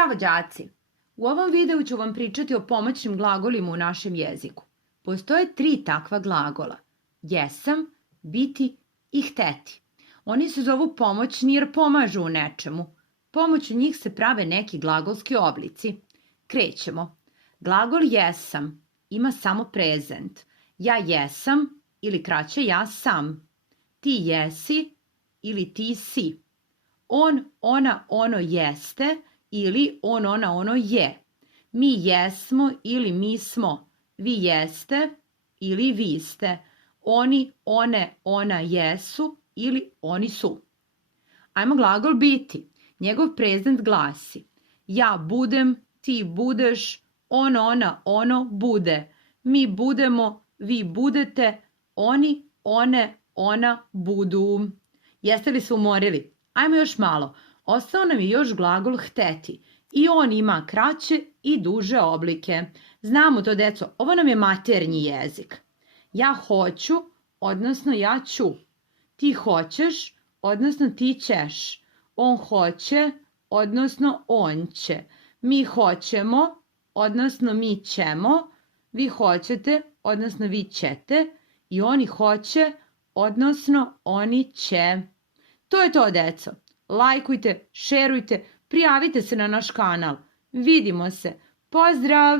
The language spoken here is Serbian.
Zdravo đaci! U ovom videu ću vam pričati o pomoćnim glagolima u našem jeziku. Postoje 3 takva glagola. Jesam, biti i hteti. Oni se zovu pomoćni jer pomažu u nečemu. Pomoću njih se prave neki glagolski oblici. Krećemo. Glagol jesam ima samo prezent. Ja jesam ili kraće ja sam. Ti jesi ili ti si. On, ona, ono jeste ili on, ona, ono je. Mi jesmo ili mi smo. Vi jeste ili vi ste. Oni, one, ona jesu ili oni su. Ajmo glagol biti. Njegov prezent glasi: ja budem, ti budeš, on, ona, ono bude. Mi budemo, vi budete, oni, one, ona budu. Jeste li se umorili? Ajmo još malo. Ostao nam je još glagol hteti. I on ima kraće i duže oblike. Znamo to, deco, ovo nam je maternji jezik. Ja hoću, odnosno ja ću. Ti hoćeš, odnosno ti ćeš. On hoće, odnosno on će. Mi hoćemo, odnosno mi ćemo. Vi hoćete, odnosno vi ćete. I oni hoće, odnosno oni će. To je to, deco. Lajkujte, šerujte, prijavite se na naš kanal. Vidimo se. Pozdrav!